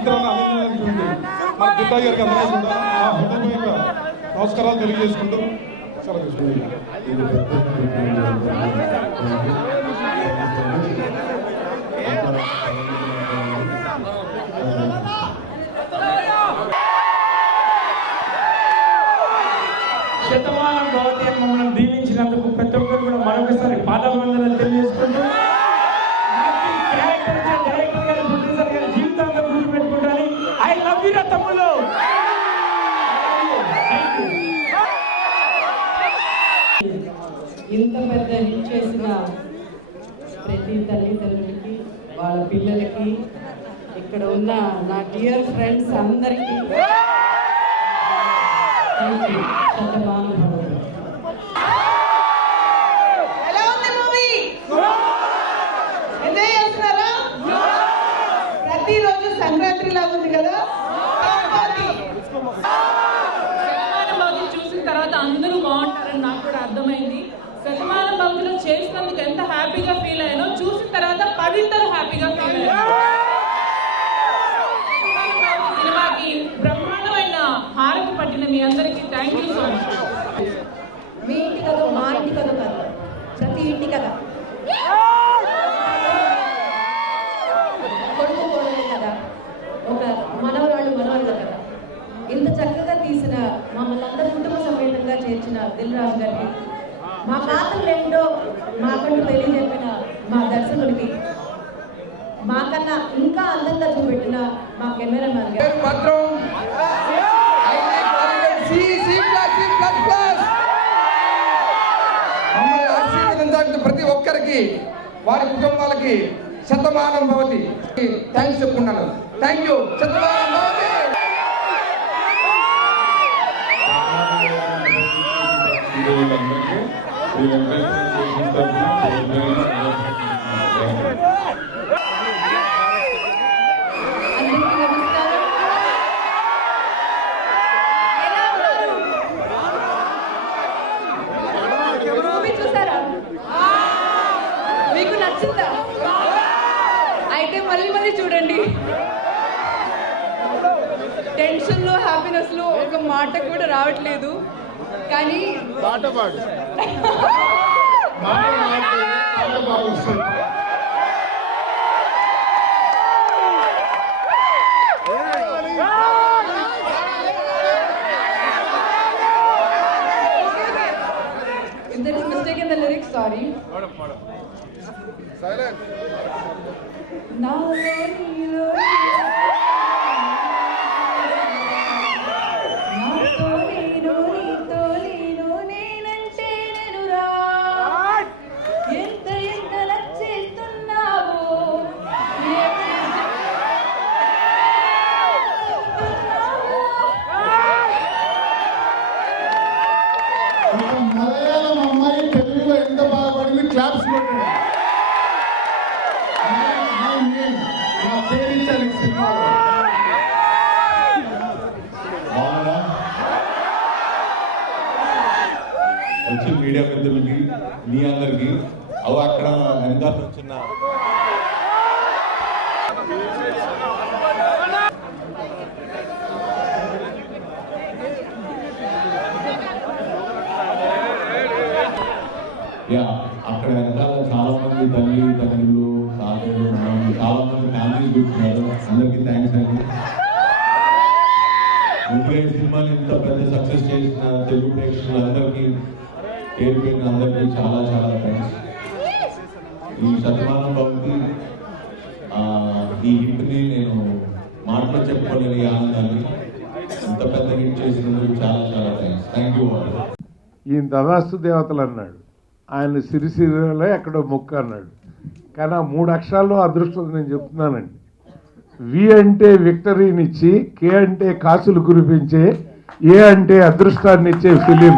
చిత్రాన్ని అందించినటువంటి మన దుర్గా గారికి అందరూ కూడా ఆ హృదయపూర్వక నమస్కారాలు తెలియజేసుకుంటూ సెలవు తీసుకుంటున్నాను. శతమానం భవతి మమ్మల్ని దీవించినందుకు ప్రతి ఒక్కరు కూడా మరొకసారి పాదాభివందనాలు తెలియజేసుకుంటూ డైరెక్టర్ గారు ప్రొడ్యూసర్ గారు జీవితాంతం గుర్తుపెట్టుకుంటాను. ఐ లవ్ యు తమ్ముళ్ళు. ఇంత పెద్ద హిట్ చేసిన ప్రతి తల్లిదండ్రులకి వాళ్ళ పిల్లలకి ఇక్కడ ఉన్న నా డియర్ ఫ్రెండ్స్ అందరికీ ప్రతిరోజు సంక్రాంతి లాగా ఉంది కదా. చూసిన తర్వాత అందరూ బాగుంటారని నాకు కూడా అర్థమైంది. శతమానం భవతిలో చేసినందుకు ఎంత హ్యాపీగా ఫీల్ అయ్యానో చూసిన తర్వాత 10 హ్యాపీగా ఫీల్ అయ్యాను. సినిమాకి బ్రహ్మాండమైన హారతి పట్టిన మీ అందరికీ థ్యాంక్ యూ సో మచ్. మీ ఇంటి కదా మా ఇంటి కదా కాదు, ప్రతి ఇంటి కదా, కొడుకు కోడలే కదా, ఒక మనవరాడు మనవరుడు కదా. ఇంత చక్కగా తీసిన మమ్మల్ని అందరూ కుటుంబ సమేతంగా చేర్చిన దిల్ రాజు గారికి, మా పాత్రలు ఏంటో మాకంటూ తెలియజెప్పిన మా దర్శకుడికి, మాకన్నా ఇంకా అందంగా చూపెట్టిన మా కెమెరామెన్ గారు, ప్రతి ఒక్కరికి వారి కుటుంబాలకి శతమానం భవతి థ్యాంక్స్ చెప్పుకున్నాను. Thank you. శతమానం భవతి. చూసారా? మీకు నచ్చిందా? అయితే మళ్ళీ చూడండి. టెన్షన్ లో హ్యాపీనెస్ లో ఒక మాట కూడా రావట్లేదు, కానీ if there is mistake in the lyrics, sorry. Silent. Now Malayalam అమ్మాయి తెలుగులో ఎంత బాధపడింది క్లాప్స్ కొట్టండి. నా పేరించాలి సినిమాలో. వచ్చి మీడియా మిత్రులకి మీ అందరికి అక్కడ వెనకాల వచ్చిన అక్కడ వెనకాల చాలా మంది తల్లి తండ్రులు తాతలు చాలా మంది ఫ్యామిలీస్ కూర్చున్నారు. అందరికీ థ్యాంక్స్ అండి. ముందుగా ఈ సినిమాని ఇంత పెద్ద సక్సెస్ చేసిన తెలుగు ప్రేక్షకులందరికీ పేరు పేరున అందరికీ చాలా చాలా థ్యాంక్స్. ఈ శతమానం భవతి ఈ హిట్ని నేను మాటలో చెప్పుకోలేని ఈ ఆనందాన్ని ఇంత పెద్ద హిట్ చేసినందుకు చాలా చాలా థ్యాంక్స్. Thank you. ఈయన తదాస్తు దేవతలు అన్నాడు, ఆయన సిరిసిరిలో ఎక్కడో మొక్క అన్నాడు. కానీ ఆ 3 అక్షరాల్లో అదృష్టం నేను చెప్తున్నానండి. వి అంటే విక్టరీనిచ్చి, కే అంటే కాసులు కురిపించే, ఏ అంటే అదృష్టాన్ని ఇచ్చే ఫిలిం.